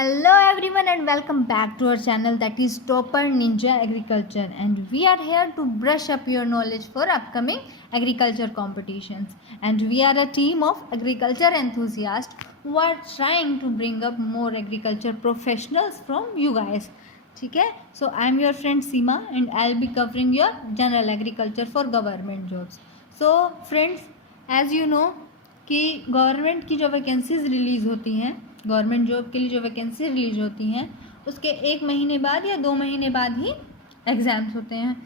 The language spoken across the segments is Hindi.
Hello everyone and welcome back to our channel, that is Topper Ninja Agriculture, and we are here to brush up your knowledge for upcoming agriculture competitions. And we are a team of agriculture enthusiasts who are trying to bring up more agriculture professionals from you guys. ठीक है, so I am your friend Seema and I'll be covering your general agriculture for government jobs. So friends, as you know कि गवर्नमेंट की जो वैकेंसीज रिलीज़ होती हैं, गवर्नमेंट जॉब के लिए जो वैकेंसी रिलीज होती हैं उसके 1 महीने बाद या 2 महीने बाद ही एग्ज़ाम्स होते हैं.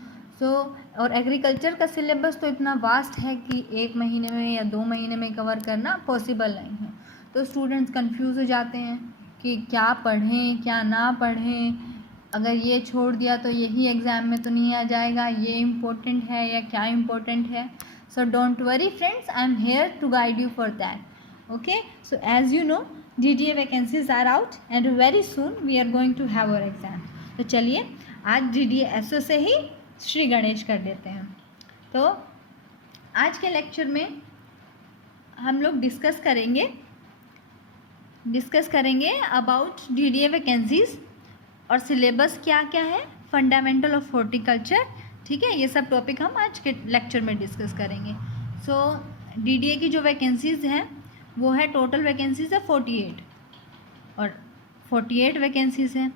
और एग्रीकल्चर का सिलेबस तो इतना वास्ट है कि 1 महीने में या 2 महीने में कवर करना पॉसिबल नहीं है. तो स्टूडेंट्स कंफ्यूज हो जाते हैं कि क्या पढ़ें क्या ना पढ़ें, अगर ये छोड़ दिया तो यही एग्ज़ाम में तो नहीं आ जाएगा, ये इम्पोर्टेंट है या क्या इम्पोर्टेंट है. So don't worry friends, I am here to guide you for that. Okay, so as you know DDA vacancies are out and very soon we are going to have our exam. तो चलिए आज DDA SO से ही श्री गणेश कर देते हैं. तो आज के लेक्चर में हम लोग डिस्कस करेंगे अबाउट DDA वैकेंसीज और सिलेबस क्या क्या है, फंडामेंटल ऑफ हॉर्टिकल्चर. ठीक है, ये सब टॉपिक हम आज के लेक्चर में डिस्कस करेंगे. सो DDA की जो वैकेंसीज़ हैं वो है, टोटल वैकेंसीज़ है 48 और 48 वैकेंसीज़ हैं.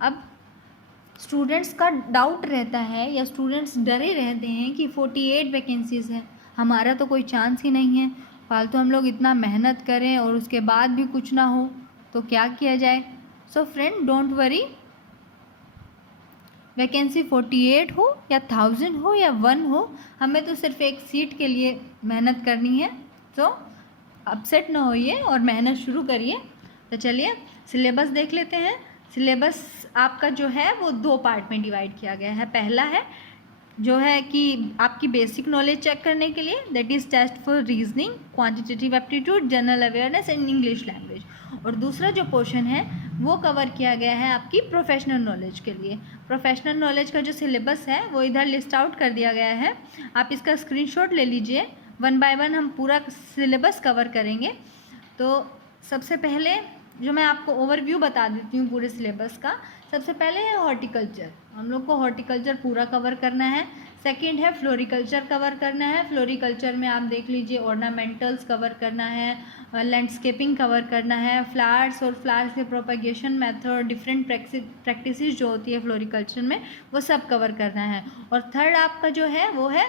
अब स्टूडेंट्स का डाउट रहता है या स्टूडेंट्स डरे रहते हैं कि 48 वैकेंसीज़ हैं, हमारा तो कोई चांस ही नहीं है, फालतू हम लोग इतना मेहनत करें और उसके बाद भी कुछ ना हो तो क्या किया जाए. So friend don't worry, vacancy 48 हो या 1000 हो या 1 हो, हमें तो सिर्फ एक सीट के लिए मेहनत करनी है. तो अपसेट ना होइए और मेहनत शुरू करिए. तो चलिए सिलेबस देख लेते हैं. सिलेबस आपका जो है वो 2 पार्ट में डिवाइड किया गया है. पहला है जो है कि आपकी बेसिक नॉलेज चेक करने के लिए, that is test for reasoning, quantitative aptitude, general awareness and English language. और दूसरा जो पोर्शन है वो कवर किया गया है आपकी प्रोफेशनल नॉलेज के लिए. प्रोफेशनल नॉलेज का जो सिलेबस है वो इधर लिस्ट आउट कर दिया गया है, आप इसका स्क्रीनशॉट ले लीजिए. 1 बाय 1 हम पूरा सिलेबस कवर करेंगे. तो सबसे पहले जो मैं आपको ओवरव्यू बता देती हूँ पूरे सिलेबस का. सबसे पहले है हॉर्टिकल्चर, हम लोग को हॉर्टिकल्चर पूरा कवर करना है. सेकंड है फ्लोरिकल्चर कवर करना है. फ्लोरिकल्चर में आप देख लीजिए ऑर्नामेंटल्स कवर करना है, लैंडस्केपिंग कवर करना है, फ्लावर्स और फ्लावर्स के प्रोपगेशन मेथड, डिफरेंट प्रैक्टिसेस जो होती है फ्लोरिकल्चर में वो सब कवर करना है. और थर्ड आपका जो है वो है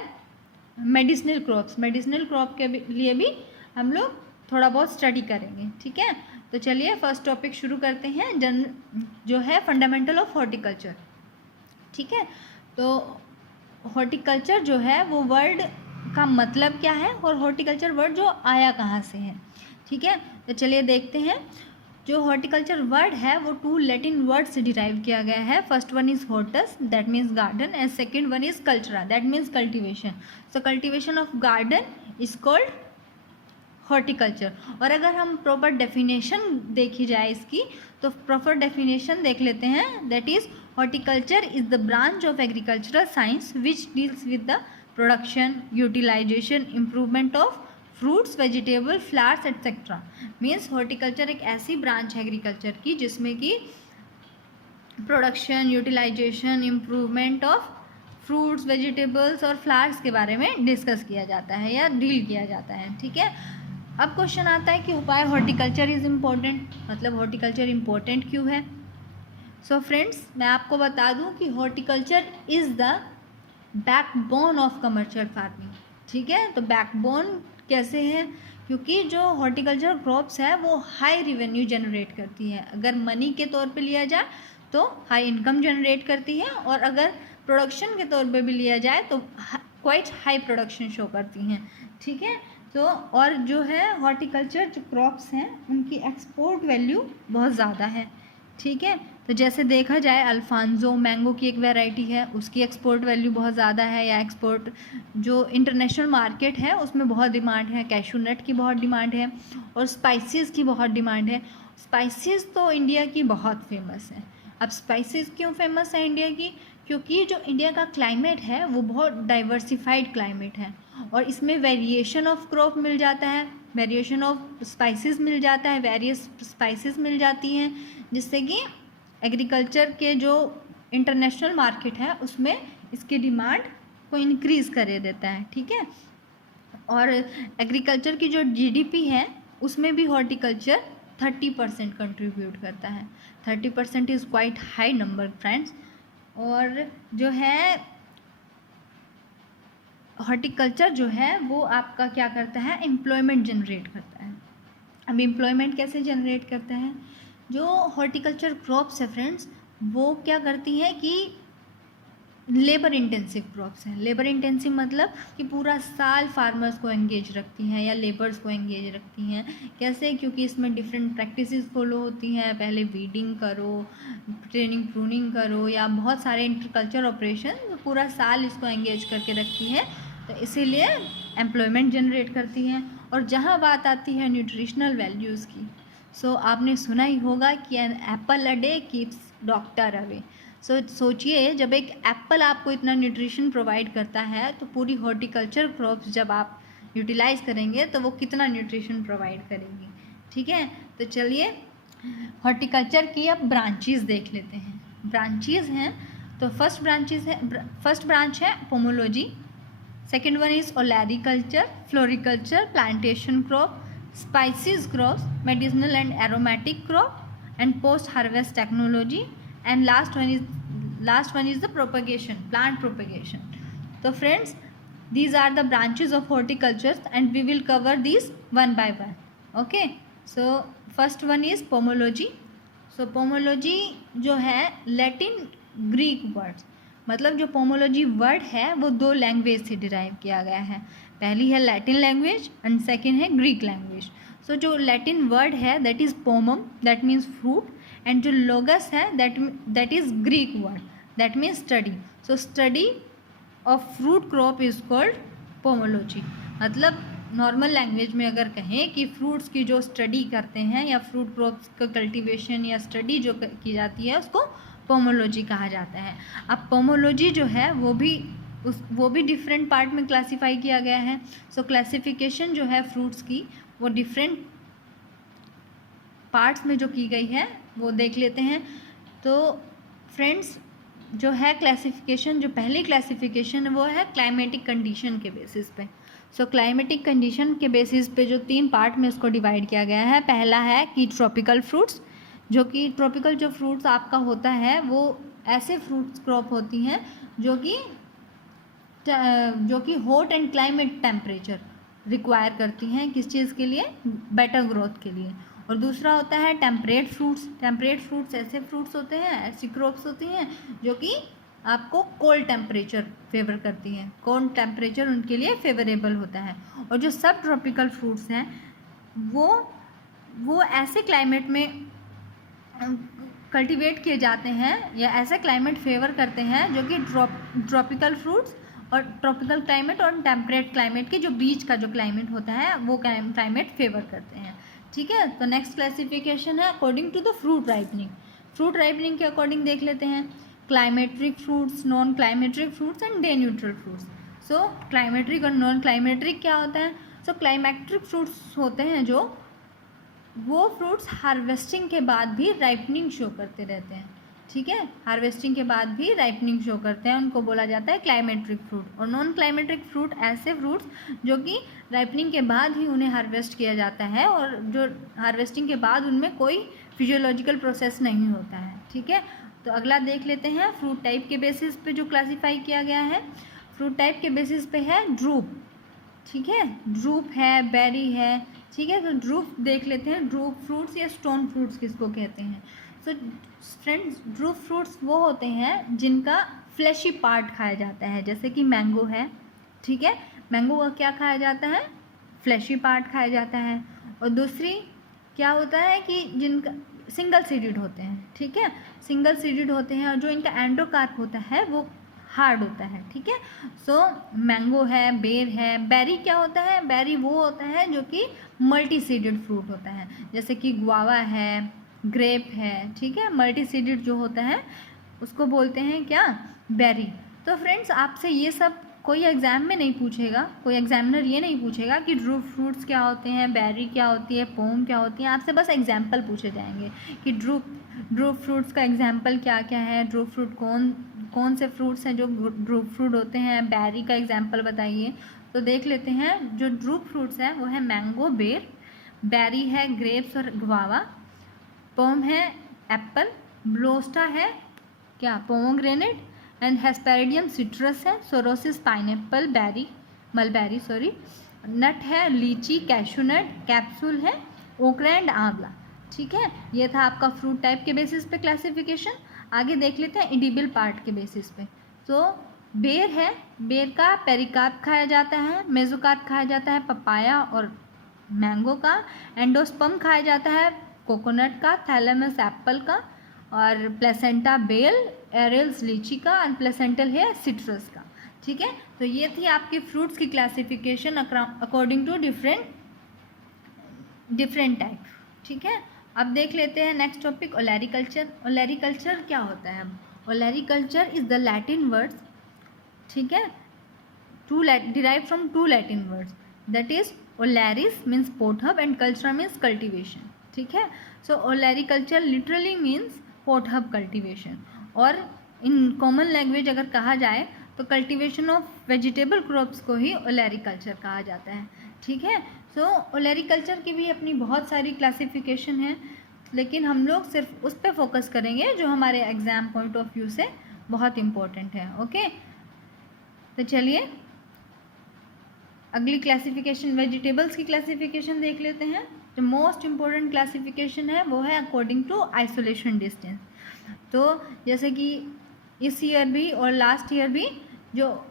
मेडिसिनल क्रॉप्स. मेडिसिनल क्रॉप के लिए भी हम लोग थोड़ा बहुत स्टडी करेंगे. ठीक है, तो चलिए फर्स्ट टॉपिक शुरू करते हैं, जो है फंडामेंटल ऑफ हॉर्टिकल्चर. ठीक है, तो हॉर्टिकल्चर जो है वो वर्ड का मतलब क्या है और हॉर्टिकल्चर वर्ड जो आया कहाँ से है. ठीक है, तो चलिए देखते हैं. जो हॉर्टिकल्चर वर्ड है वो 2 लैटिन वर्ड से डिराइव किया गया है. First one is hortus, that means garden, and second one is cultura, that means cultivation. So cultivation of garden is called horticulture. और अगर हम प्रॉपर डेफिनेशन देखी जाए इसकी, तो प्रॉपर डेफिनेशन देख लेते हैं. That is horticulture is the branch of agricultural science which deals with the production, utilization, improvement of fruits, vegetable, flowers etcetera. Means horticulture एक ऐसी ब्रांच है एग्रीकल्चर की जिसमें कि production, utilization, improvement of fruits, vegetables और फ्लावर्स के बारे में डिस्कस किया जाता है या डील किया जाता है. ठीक है, अब क्वेश्चन आता है कि व्हाई हॉर्टिकल्चर इज़ इम्पोर्टेंट, मतलब हॉर्टिकल्चर इम्पोर्टेंट क्यों है. सो फ्रेंड्स मैं आपको बता दूं कि horticulture is the backbone of commercial farming. ठीक है, तो बैकबोन कैसे है, क्योंकि जो हॉर्टिकल्चर क्रॉप्स है वो हाई रिवेन्यू जनरेट करती है. अगर मनी के तौर पे लिया जाए तो हाई इनकम जनरेट करती है, और अगर प्रोडक्शन के तौर पे भी लिया जाए तो क्वाइट हाई प्रोडक्शन शो करती हैं. ठीक है, तो और जो है हॉर्टिकल्चर जो क्रॉप्स हैं उनकी एक्सपोर्ट वैल्यू बहुत ज़्यादा है. ठीक है, तो जैसे देखा जाए अल्फांजो मैंगो की एक वैरायटी है, उसकी एक्सपोर्ट वैल्यू बहुत ज़्यादा है, या एक्सपोर्ट जो इंटरनेशनल मार्केट है उसमें बहुत डिमांड है. कैशू नट की बहुत डिमांड है और स्पाइसेस की बहुत डिमांड है. स्पाइसेस तो इंडिया की बहुत फेमस है. अब स्पाइसेस क्यों फेमस है इंडिया की, क्योंकि जो इंडिया का क्लाइमेट है वो बहुत डाइवर्सिफाइड क्लाइमेट है और इसमें वेरिएशन ऑफ क्रॉप मिल जाता है. वेरिएशन ऑफ स्पाइसेस मिल जाता है, वेरियस स्पाइसेस मिल जाती हैं, जिससे कि एग्रीकल्चर के जो इंटरनेशनल मार्केट है उसमें इसकी डिमांड को इंक्रीज़ करे देता है, ठीक है। और एग्रीकल्चर की जो जीडीपी है उसमें भी हॉर्टिकल्चर 30% कंट्रीब्यूट करता है। 30% is quite high number friends. और जो है हॉर्टिकल्चर जो है वो आपका क्या करता है, एम्प्लॉयमेंट जनरेट करता है। अब एम्प्लॉयमेंट कैसे जनरेट करता है, जो हॉर्टिकल्चर क्रॉप्स है फ्रेंड्स वो क्या करती हैं कि लेबर इंटेंसिव क्रॉप्स हैं। लेबर इंटेंसिव मतलब कि पूरा साल फार्मर्स को एंगेज रखती हैं या लेबर्स को एंगेज रखती हैं। कैसे, क्योंकि इसमें डिफरेंट प्रैक्टिसेस फॉलो होती हैं। पहले वीडिंग करो, ट्रेनिंग प्रूनिंग करो, या बहुत सारे इंटरकल्चर ऑपरेशन पूरा साल इसको एंगेज करके रखती हैं, तो इसीलिए एम्प्लॉयमेंट जनरेट करती हैं। और जहाँ बात आती है न्यूट्रिशनल वैल्यूज़ की, सो आपने सुना ही होगा कि an apple a day keeps doctor away. सोचिए, जब एक एप्पल आपको इतना न्यूट्रिशन प्रोवाइड करता है तो पूरी हॉर्टिकल्चर क्रॉप्स जब आप यूटिलाइज करेंगे तो वो कितना न्यूट्रिशन प्रोवाइड करेंगी, ठीक है। तो चलिए हॉर्टिकल्चर की अब ब्रांचेस देख लेते हैं। ब्रांचेस हैं तो फर्स्ट ब्रांच है pomology, second one is olericulture, floriculture, plantation crop, spices crops, medicinal and aromatic crop and post harvest technology, and last one is the propagation, plant propagation. So friends, these are the branches of horticulture and we will cover these one by one. Okay, so first one is pomology. So pomology जो है लैटिन ग्रीक वर्ड्स, मतलब जो पोमोलॉजी वर्ड है वो दो लैंग्वेज से डिराइव किया गया है। पहली है लैटिन लैंग्वेज एंड सेकेंड है ग्रीक लैंग्वेज। सो जो लैटिन वर्ड है that is pomum, that means fruit, and जो लोगस है that is Greek word, that means study. So study of fruit crop is called pomology. मतलब नॉर्मल लैंग्वेज में अगर कहें कि फ्रूट्स की जो स्टडी करते हैं या फ्रूट क्रॉप्स का कल्टीवेशन या स्टडी जो की जाती है उसको पोमोलॉजी कहा जाता है। अब पोमोलॉजी जो है वो भी डिफरेंट पार्ट में क्लासीफाई किया गया है। सो क्लासिफिकेशन जो है फ्रूट्स की वो डिफरेंट पार्ट्स में जो की गई है वो देख लेते हैं। तो फ्रेंड्स जो है क्लासिफिकेशन, जो पहली क्लासिफिकेशन है वो है क्लाइमेटिक कंडीशन के बेसिस पे। सो क्लाइमेटिक कंडीशन के बेसिस पे जो 3 पार्ट में इसको डिवाइड किया गया है। पहला है कि ट्रॉपिकल फ्रूट्स, जो कि ट्रॉपिकल जो फ्रूट्स आपका होता है वो ऐसे फ्रूट्स क्रॉप होती हैं जो कि hot and climate temperature require करती हैं, किस चीज़ के लिए, बेटर ग्रोथ के लिए। और दूसरा होता है टेम्परेट फ्रूट्स। टेम्परेट फ्रूट्स ऐसे फ्रूट्स होते हैं, ऐसी क्रॉप्स होती हैं जो कि आपको कोल्ड टेम्परेचर फेवर करती हैं, कोल्ड टेम्परेचर उनके लिए फेवरेबल होता है। और जो सब ट्रॉपिकल फ्रूट्स हैं वो ऐसे क्लाइमेट में कल्टीवेट किए जाते हैं या ऐसा क्लाइमेट फेवर करते हैं जो कि ट्रॉपिकल फ्रूट्स और ट्रॉपिकल क्लाइमेट और टेम्परेट क्लाइमेट के जो बीच का जो क्लाइमेट होता है वो क्लाइमेट फेवर करते हैं, ठीक है। तो नेक्स्ट क्लासिफिकेशन है according to the fruit ripening. Fruit ripening के अकॉर्डिंग देख लेते हैं climacteric fruits, non climacteric fruits and day neutral fruits. So climacteric और नॉन क्लाइमेट्रिक क्या होता है? सो क्लाइमेट्रिक फ्रूट्स होते हैं जो वो फ्रूट्स हार्वेस्टिंग के बाद भी राइपनिंग शो करते रहते हैं, ठीक है। हार्वेस्टिंग के बाद भी राइपनिंग शो करते हैं, उनको बोला जाता है क्लाइमेट्रिक फ्रूट। और नॉन क्लाइमेट्रिक फ्रूट ऐसे फ्रूट्स जो कि राइपनिंग के बाद ही उन्हें हार्वेस्ट किया जाता है और जो हार्वेस्टिंग के बाद उनमें कोई फिजियोलॉजिकल प्रोसेस नहीं होता है, ठीक है। तो अगला देख लेते हैं फ्रूट टाइप के बेसिस पे जो क्लासीफाई किया गया है। फ्रूट टाइप के बेसिस पे है ड्रूप, ठीक है, ड्रूप है, बेरी है, ठीक है। तो ड्रूप देख लेते हैं, ड्रूप फ्रूट्स या स्टोन फ्रूट्स किसको कहते हैं। सो फ्रेंड्स ड्रूप फ्रूट्स वो होते हैं जिनका फ्लैशी पार्ट खाया जाता है, जैसे कि मैंगो है, ठीक है। मैंगो का क्या खाया जाता है? फ्लैशी पार्ट खाया जाता है। और दूसरी क्या होता है कि जिनका सिंगल सीडेड होते हैं, ठीक है, सिंगल सीडेड होते हैं और जो इनका एंडोकार्प होता है वो हार्ड होता है, ठीक है। सो मैंगो है, बेर है। बेरी क्या होता है? बेरी वो होता है जो कि मल्टी सीडेड फ्रूट होता है, जैसे कि गुआवा है, ग्रेप है, ठीक है। मल्टी सीडेड जो होता है उसको बोलते हैं क्या? बेरी। तो फ्रेंड्स आपसे ये सब कोई एग्ज़ाम में नहीं पूछेगा, कोई एग्जामिनर ये नहीं पूछेगा कि ड्रू फ्रूट्स क्या होते हैं, बेरी क्या होती है, पोम क्या होती है। आपसे बस एग्जाम्पल पूछे जाएंगे कि ड्रू फ्रूट्स का एग्जाम्पल क्या क्या है, ड्रू फ्रूट कौन से फ्रूट्स हैं जो ड्रू फ्रूट होते हैं, बेरी का एग्जाम्पल बताइए। तो देख लेते हैं, जो ड्रू फ्रूट्स हैं वो है मैंगो, बेर, बेरी है ग्रेप्स और गुआवा, पोम है एप्पल, ब्लोस्टा है क्या पोमोग्रेनेट, एंड हेस्पेरिडियम सिट्रस है, sorosis pineapple, berry mulberry sorry, nut है लीची, कैशू नट, कैप्सूल है ओकरा एंड आंवला। ठीक है, ये था आपका फ्रूट टाइप के बेसिस पे क्लासिफिकेशन। आगे देख लेते हैं एडिबल पार्ट के बेसिस पे। तो बेर है, बेर का पेरिकार्प खाया जाता है, मेसोकार्प खाया जाता है पपाया और मैंगो का, एंडोस्पर्म खाया जाता है कोकोनट का, थैलेमस एप्पल का, और प्लेसेंटा बेल, एरेल्स लीची का, और प्लेसेंटल है सिट्रस का। ठीक है, तो ये थी आपकी फ्रूट्स की classification according to different type. ठीक है, अब देख लेते हैं नेक्स्ट टॉपिक ओलेरिकल्चर। ओलेरिकल्चर क्या होता है? Olericulture is the Latin words, ठीक है, derived from two Latin words, that is Olaris means pothub and cultura means cultivation. ठीक है, so Olericulture literally means pothub cultivation, और in common language अगर कहा जाए तो cultivation of vegetable crops को ही Olericulture कहा जाता है। ठीक है, so Olericulture की भी अपनी बहुत सारी क्लासिफिकेशन है, लेकिन हम लोग सिर्फ उस पर फोकस करेंगे जो हमारे एग्जाम पॉइंट ऑफ व्यू से बहुत इम्पोर्टेंट है। ओके, तो चलिए अगली क्लासिफिकेशन वेजिटेबल्स की क्लासिफिकेशन देख लेते हैं। जो मोस्ट इम्पोर्टेंट क्लासिफिकेशन है वो है अकॉर्डिंग टू आइसोलेशन डिस्टेंस। तो जैसे कि इस ईयर भी और लास्ट ईयर भी जो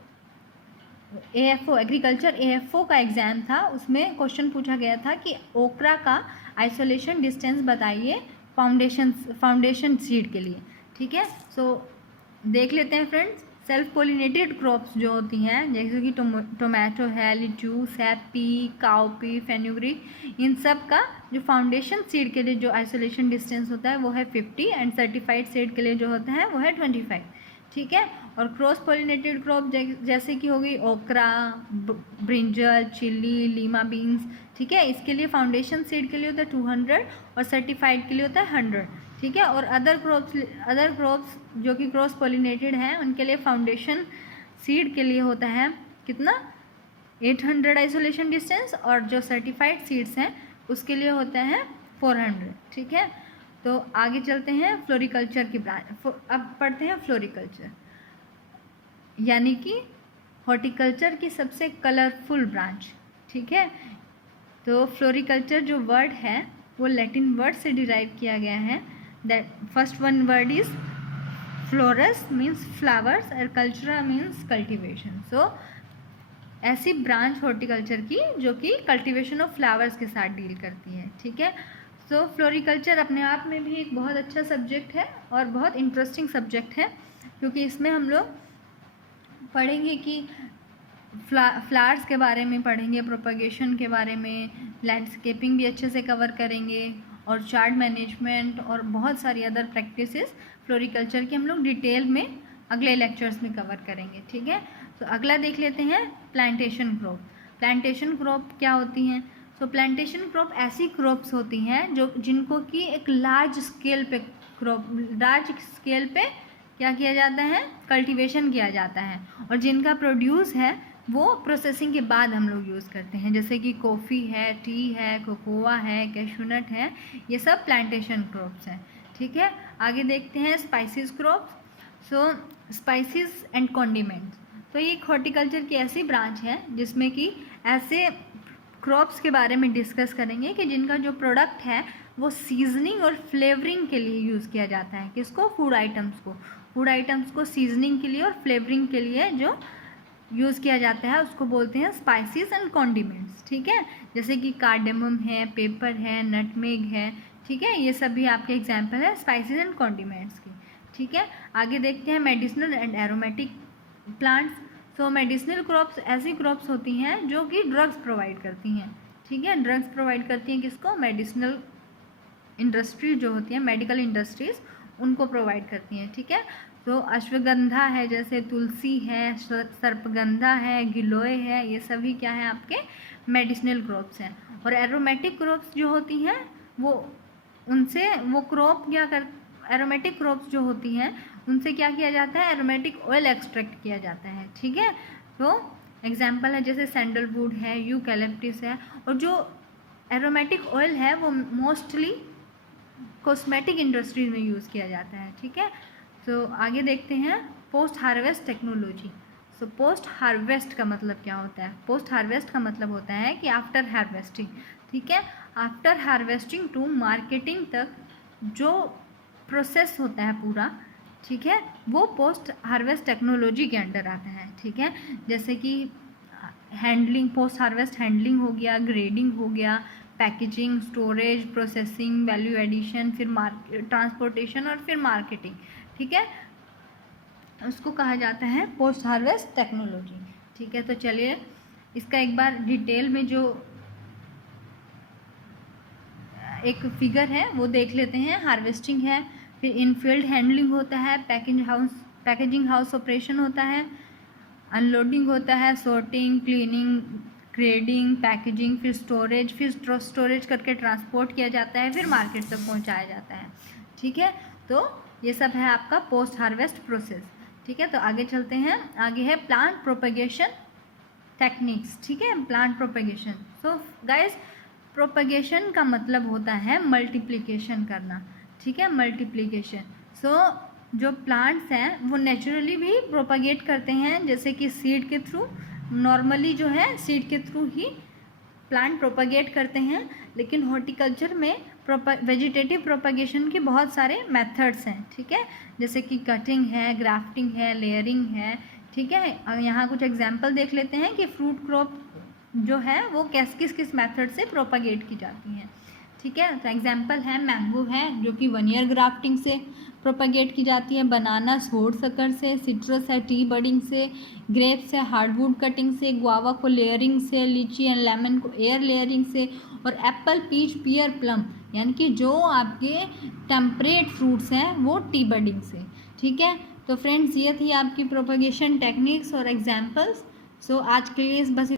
AFO एग्रीकल्चर AFO का एग्ज़ाम था उसमें क्वेश्चन पूछा गया था कि ओकरा का आइसोलेशन डिस्टेंस बताइए फाउंडेशन सीड के लिए। ठीक है, सो देख लेते हैं फ्रेंड्स। सेल्फ पोलिनेटेड क्रॉप्स जो होती हैं जैसे कि टोमेटो है, लिचूस है, पी, काउपी, फेन्यूग्रीक, इन सब का जो फाउंडेशन सीड के लिए जो आइसोलेशन डिस्टेंस होता है वो है 50 एंड सर्टिफाइड सीड के लिए जो होता है वो है 25। ठीक है, और क्रॉस पोलिनेटेड क्रॉप जैसे कि होगी ओकरा, ब्रिंजल, चिल्ली, लीमा बीन्स। ठीक है, इसके लिए फाउंडेशन सीड के लिए होता है 200 और सर्टिफाइड के लिए होता है 100। ठीक है, और अदर क्रॉप्स जो कि क्रॉस पोलिनेटेड हैं उनके लिए फाउंडेशन सीड के लिए होता है कितना 800 आइसोलेशन डिस्टेंस, और जो सर्टिफाइड सीड्स हैं उसके लिए होता है 400। ठीक है, तो आगे चलते हैं फ्लोरिकल्चर की ब्रांच। अब पढ़ते हैं फ्लोरिकल्चर, यानी कि हॉर्टिकल्चर की सबसे कलरफुल ब्रांच। ठीक है, तो फ्लोरिकल्चर जो वर्ड है वो लैटिन वर्ड से डिराइव किया गया है। That first one word is fluoresce means flowers और कल्चरा मीन्स कल्टिवेशन। सो ऐसी ब्रांच हॉर्टिकल्चर की जो कि कल्टिवेशन ऑफ फ्लावर्स के साथ डील करती है। ठीक है, सो फ्लोरिकल्चर अपने आप में भी एक बहुत अच्छा सब्जेक्ट है और बहुत इंटरेस्टिंग सब्जेक्ट है, क्योंकि इसमें हम लोग पढ़ेंगे कि फ्लावर्स के बारे में पढ़ेंगे, प्रोपगेशन के बारे में, लैंडस्केपिंग भी अच्छे से कवर करेंगे, और चार्ट मैनेजमेंट और बहुत सारी अदर प्रैक्टिसेस फ्लोरिकल्चर की हम लोग डिटेल में अगले लेक्चर्स में कवर करेंगे। ठीक है, तो अगला देख लेते हैं प्लांटेशन क्रॉप। प्लांटेशन क्रॉप क्या होती हैं? सो प्लांटेशन क्रॉप ऐसी क्रॉप्स होती हैं जो जिनको कि एक लार्ज स्केल पे क्या किया जाता है, कल्टीवेशन किया जाता है, और जिनका प्रोड्यूस है वो प्रोसेसिंग के बाद हम लोग यूज़ करते हैं, जैसे कि कॉफ़ी है, टी है, कोकोआ है, कैशूनट है, ये सब प्लांटेशन क्रॉप्स हैं। ठीक है, आगे देखते हैं spices crops. So spices and condiments, तो ये हॉर्टिकल्चर की ऐसी ब्रांच है जिसमें कि ऐसे क्रॉप्स के बारे में डिस्कस करेंगे कि जिनका जो प्रोडक्ट है वो सीजनिंग और फ्लेवरिंग के लिए यूज़ किया जाता है। किसको? फूड आइटम्स को सीजनिंग के लिए और फ्लेवरिंग के लिए जो यूज़ किया जाता है उसको बोलते हैं स्पाइसेस एंड कॉन्डिमेंट्स। ठीक है, जैसे कि कार्डेमम है, पेपर है, नटमेग है। ठीक है, ये सभी आपके एग्जाम्पल है स्पाइसेस एंड कॉन्डिमेंट्स की। ठीक है, आगे देखते हैं medicinal and aromatic plants. So medicinal crops ऐसी क्रॉप्स होती हैं जो कि ड्रग्स प्रोवाइड करती हैं। ठीक है, ड्रग्स प्रोवाइड करती हैं किसको? मेडिसिनल इंडस्ट्री जो होती है, मेडिकल इंडस्ट्रीज़ उनको प्रोवाइड करती हैं। ठीक है, तो अश्वगंधा है, जैसे तुलसी है, सर्पगंधा है, गिलोय है, ये सभी क्या है आपके मेडिसिनल क्रॉप्स हैं। और एरोमेटिक क्रॉप्स जो होती हैं वो उनसे वो क्रॉप क्या कर एरोमेटिक क्रॉप्स जो होती हैं उनसे क्या किया जाता है, एरोमेटिक ऑयल एक्सट्रैक्ट किया जाता है। ठीक है, तो एग्जाम्पल है जैसे सैंडलवुड है, यूकैलिप्टस है। और जो एरोमेटिक ऑयल है वो मोस्टली कॉस्मेटिक इंडस्ट्रीज में यूज़ किया जाता है। ठीक है, तो आगे देखते हैं post harvest technology. So post harvest का मतलब क्या होता है? पोस्ट हार्वेस्ट का मतलब होता है कि आफ्टर हार्वेस्टिंग, ठीक है, आफ्टर हार्वेस्टिंग टू मार्केटिंग तक जो प्रोसेस होता है पूरा, ठीक है, वो पोस्ट हार्वेस्ट टेक्नोलॉजी के अंडर आता है। ठीक है, जैसे कि हैंडलिंग, पोस्ट हार्वेस्ट हैंडलिंग हो गया, ग्रेडिंग हो गया, packaging, storage, processing, value addition, फिर ट्रांसपोर्टेशन और फिर मार्केटिंग। ठीक है, उसको कहा जाता है पोस्ट हार्वेस्ट टेक्नोलॉजी। ठीक है, तो चलिए इसका एक बार डिटेल में जो एक फिगर है वो देख लेते हैं। हार्वेस्टिंग है, फिर इनफील्ड हैंडलिंग होता है, पैकेजिंग हाउस ऑपरेशन होता है, अनलोडिंग होता है, सॉर्टिंग, क्लीनिंग, ग्रेडिंग, पैकेजिंग, फिर स्टोरेज करके ट्रांसपोर्ट किया जाता है, फिर मार्केट तक पहुंचाया जाता है। ठीक है, तो ये सब है आपका पोस्ट हार्वेस्ट प्रोसेस। ठीक है, तो आगे चलते हैं। आगे है प्लांट प्रोपगेशन टेक्निक्स। ठीक है, plant propagation. So guys, propagation का मतलब होता है मल्टीप्लिकेशन करना। ठीक है, मल्टीप्लिकेशन। सो जो प्लांट्स हैं वो नेचुरली भी प्रोपगेट करते हैं, जैसे कि सीड के थ्रू। नॉर्मली जो है सीड के थ्रू ही प्लांट प्रोपगेट करते हैं, लेकिन हॉर्टिकल्चर में वेजिटेटिव प्रोपगेशन के बहुत सारे मेथड्स हैं। ठीक है, जैसे कि कटिंग है, ग्राफ्टिंग है, लेयरिंग है। ठीक है, यहाँ कुछ एग्जांपल देख लेते हैं कि फ्रूट क्रॉप जो है वो किस किस मेथड से प्रोपगेट की जाती हैं। ठीक है, तो एग्जांपल है मैंगो है जो कि 1 ईयर ग्राफ्टिंग से प्रोपगेट की जाती है, बनाना वुड सकर से, सिट्रस है टी बडिंग से, ग्रेप्स है हार्डवुड कटिंग से, गुआवा को लेयरिंग से, लीची एंड लेमन को एयर लेयरिंग से, और एप्पल, पीच, पियर, प्लम यानी कि जो आपके टेम्परेट फ्रूट्स हैं वो टी बडिंग से। ठीक है, तो फ्रेंड्स ये थी आपकी प्रोपगेशन टेक्निक्स और एग्जाम्पल्स। सो आज के लिए बस